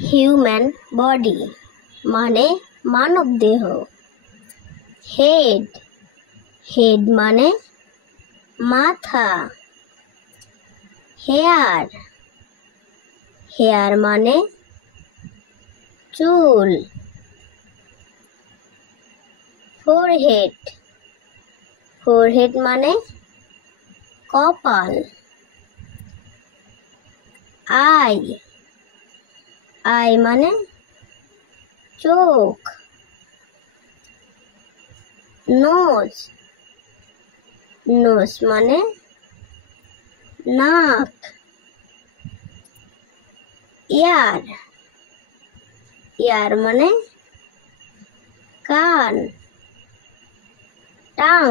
Human body মানে মানব দেহ। Head head মানে মাথা। হেয়ার হেয়ার মানে চুল। ফোরহেড ফোরহেড মানে কপাল। আই আই মানে চোখ। নোজ নোজ মানে নাক। ইয়ার ইয়ার মানে কান। টাং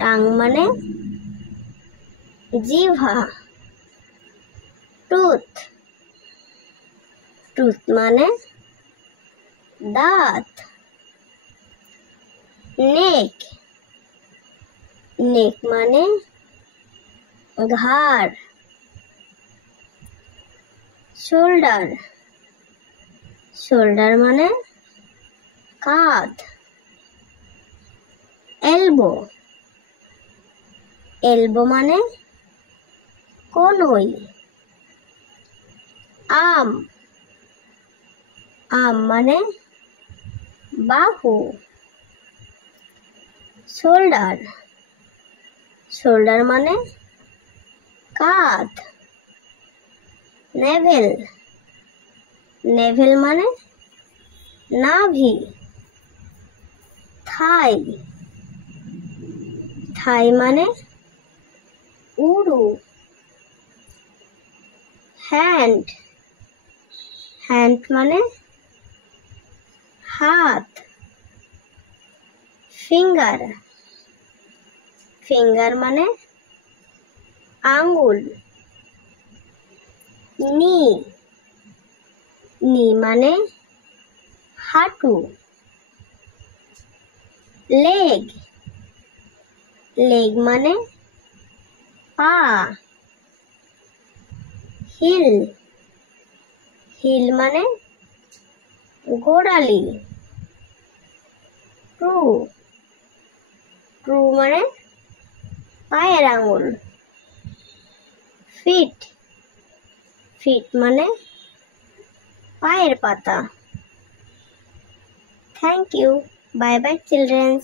টাং মানে জিহ্বা। টুথ টুথ মানে দাঁত। নেক নেক মানে ঘাড়। শোল্ডার শোল্ডার মানে কাঁধ। এলবো এলবো মানে কনুই। আর্ম আর্ম মানে বাহু। শোল্ডার শোল্ডার মানে কাঁধ। নেভেল নেভেল মানে নাভি। থাই থাই মানে উরু। হ্যান্ড হ্যান্ড মানে হাত। ফিঙ্গার ফিঙ্গার মানে আঙ্গুল। নি নি মানে হাঁটু। লেগ লেগ মানে পা। হিল হিল মানে গোড়ালি। ট্রু ট্রু মানে পায়ের আঙুল। ফিট ফিট মানে পায়ের পাতা। Thank you. Bye bye children's.